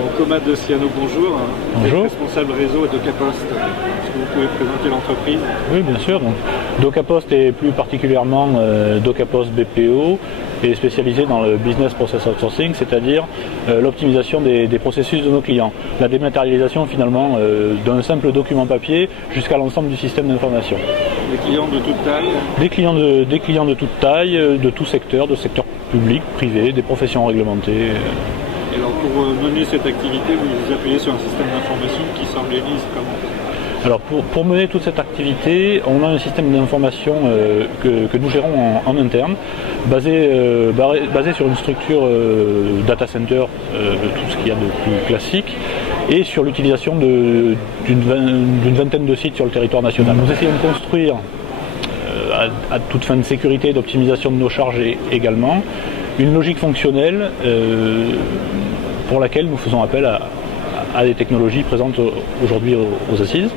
Donc, Thomas de Siano, bonjour. Vous êtes Bonjour. responsable réseau à DocaPost. Est-ce que vous pouvez présenter l'entreprise? Oui, bien sûr. Donc, DocaPost et plus particulièrement DocaPost BPO est spécialisé dans le business process outsourcing, c'est-à-dire l'optimisation des processus de nos clients. La dématérialisation finalement d'un simple document papier jusqu'à l'ensemble du système d'information. Des clients de toute taille? Des clients de toute taille, de tout secteur, de secteur public, privé, des professions réglementées. Et alors pour mener cette activité, vous vous appuyez sur un système d'information qui s'organise comment? Alors pour mener toute cette activité, on a un système d'information que nous gérons en interne, basé sur une structure data center, tout ce qu'il y a de plus classique, et sur l'utilisation d'une vingtaine de sites sur le territoire national. Nous essayons de construire, à toute fin de sécurité et d'optimisation de nos charges également, une logique fonctionnelle pour laquelle nous faisons appel à des technologies présentes aujourd'hui aux assises.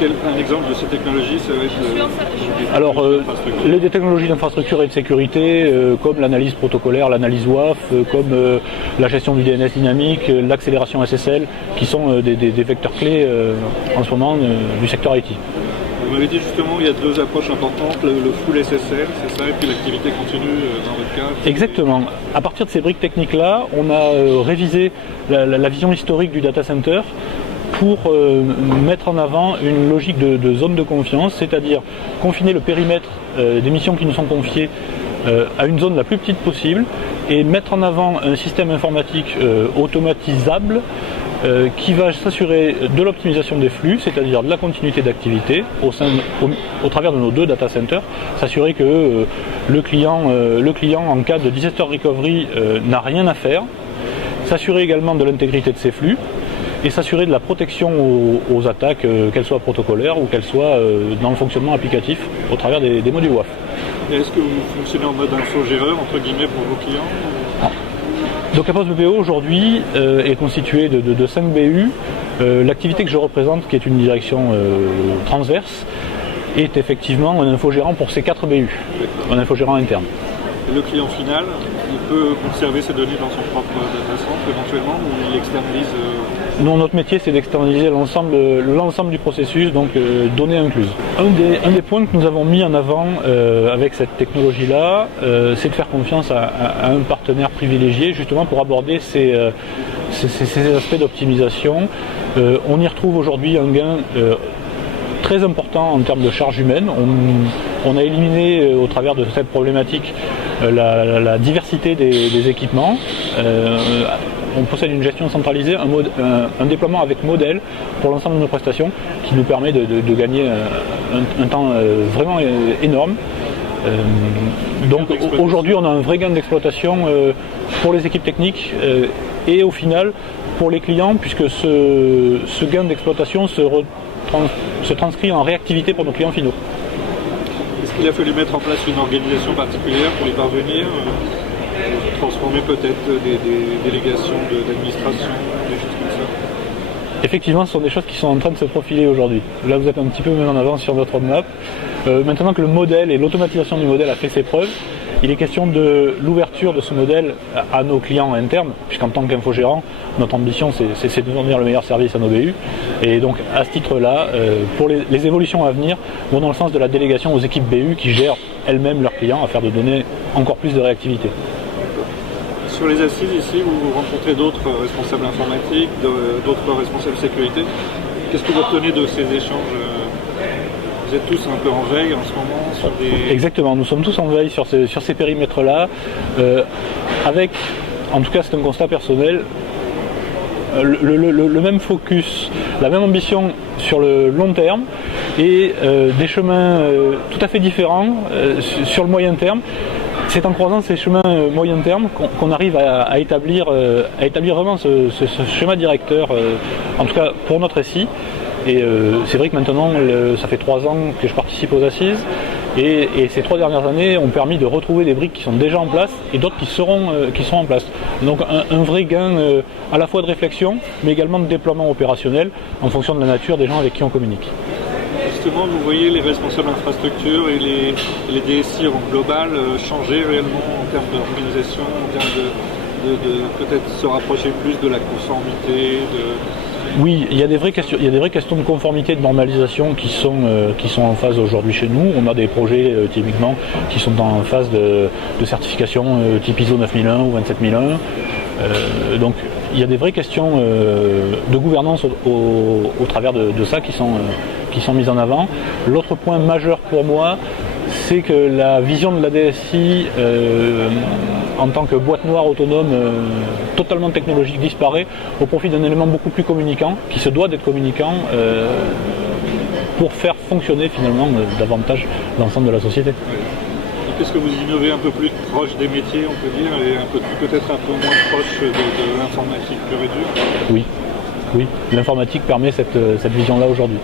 Un exemple de ces technologies, ça va être Alors, les technologies d'infrastructure et de sécurité, comme l'analyse protocolaire, l'analyse WAF, comme la gestion du DNS dynamique, l'accélération SSL, qui sont des vecteurs clés en ce moment du secteur IT. Vous m'avez dit justement il y a deux approches importantes, le full SSL, c'est ça, et puis l'activité continue dans votre cas. Exactement. À partir de ces briques techniques-là, on a révisé la vision historique du data center pour mettre en avant une logique de zone de confiance, c'est-à-dire confiner le périmètre des missions qui nous sont confiées à une zone la plus petite possible et mettre en avant un système informatique automatisable qui va s'assurer de l'optimisation des flux, c'est-à-dire de la continuité d'activité au travers de nos deux data centers, s'assurer que le client en cas de disaster recovery n'a rien à faire, s'assurer également de l'intégrité de ses flux, et s'assurer de la protection aux attaques, qu'elles soient protocolaires ou qu'elles soient dans le fonctionnement applicatif au travers des modules WAF. Et est-ce que vous fonctionnez en mode infogéreur, entre guillemets, pour vos clients? DocaPost BPO aujourd'hui est constitué de 5 BU. L'activité que je représente, qui est une direction transverse, est effectivement un infogérant pour ces 4 BU, un infogérant interne. Et le client final, il peut conserver ses données dans son propre data center éventuellement, ou il externalise Non, notre métier c'est d'externaliser l'ensemble du processus, donc données incluses. Un des points que nous avons mis en avant avec cette technologie-là, c'est de faire confiance à un partenaire privilégié justement pour aborder ces aspects d'optimisation. On y retrouve aujourd'hui un gain très important en termes de charge humaine. On a éliminé au travers de cette problématique la diversité des équipements. On possède une gestion centralisée, un déploiement avec modèle pour l'ensemble de nos prestations qui nous permet de gagner un temps vraiment énorme. Donc aujourd'hui on a un vrai gain d'exploitation pour les équipes techniques et au final pour les clients, puisque ce gain d'exploitation se transcrit en réactivité pour nos clients finaux. Est-ce qu'il a fallu mettre en place une organisation particulière pour y parvenir? Transformer peut-être des délégations d'administration, des choses comme ça? Effectivement, ce sont des choses qui sont en train de se profiler aujourd'hui. Là, vous êtes un petit peu mis en avance sur votre roadmap. Maintenant que le modèle et l'automatisation du modèle a fait ses preuves, il est question de l'ouverture de ce modèle à nos clients internes, puisqu'en tant qu'infogérant, notre ambition c'est de fournir le meilleur service à nos BU. Et donc à ce titre-là, pour les évolutions à venir, vont dans le sens de la délégation aux équipes BU qui gèrent elles-mêmes leurs clients afin de donner encore plus de réactivité. Sur les assises ici, vous rencontrez d'autres responsables informatiques, d'autres responsables sécurité. Qu'est-ce que vous retenez de ces échanges? Vous êtes tous un peu en veille en ce moment sur des... Exactement, nous sommes tous en veille sur ces périmètres-là, avec, en tout cas c'est un constat personnel, le même focus, la même ambition sur le long terme et des chemins tout à fait différents sur le moyen terme. C'est en croisant ces chemins moyen terme qu'on arrive à établir vraiment ce schéma directeur, en tout cas pour notre SI. Et c'est vrai que maintenant, ça fait 3 ans que je participe aux assises et ces 3 dernières années ont permis de retrouver des briques qui sont déjà en place et d'autres qui seront en place. Donc un vrai gain à la fois de réflexion mais également de déploiement opérationnel en fonction de la nature des gens avec qui on communique. Justement, vous voyez les responsables infrastructure et les DSI en global changer réellement en termes d'organisation, en termes de peut-être se rapprocher plus de la conformité Oui, il y a des vraies questions de conformité, de normalisation qui sont en phase aujourd'hui chez nous. On a des projets typiquement qui sont en phase de certification type ISO 9001 ou 27001. Donc il y a des vraies questions de gouvernance au travers de ça qui sont mises en avant. L'autre point majeur pour moi, c'est que la vision de la DSI en tant que boîte noire autonome totalement technologique disparaît au profit d'un élément beaucoup plus communicant, qui se doit d'être communicant pour faire fonctionner finalement davantage l'ensemble de la société. Qu'est-ce que vous innovez un peu plus proche des métiers, on peut dire, et peut-être un peu moins proche de l'informatique pure et dure? Oui, l'informatique permet cette vision-là aujourd'hui.